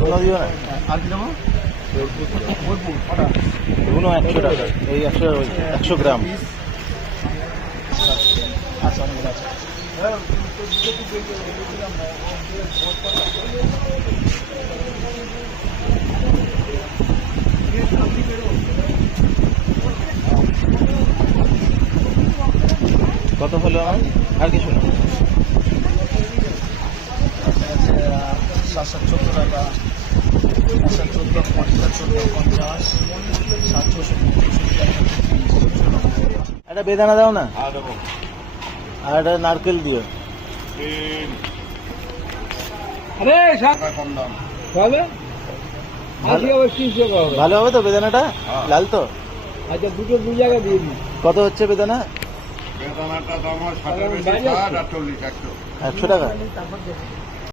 কোনো দিও না, আর কি নেবো? বোলপুর কটা? এগুলো 100 টাকা, এই 100 গ্রাম। আচ্ছা, অনেক আছে। কত হলো আমার? আর কিছু না। 714 টাকা, 714, 50, 50, 764, একটা বেদানা দাও না, আর একটা নারকেল দিও। আরে কম দাম হবে। ভালো হবে তো বেদানাটা? লাল তো? আচ্ছা, দুটো দু জায়গায় দিয়ে দিই। কত হচ্ছে বেদানা? বেদানাটা দাম হয় 60 আর 40, 100। 100 টাকা।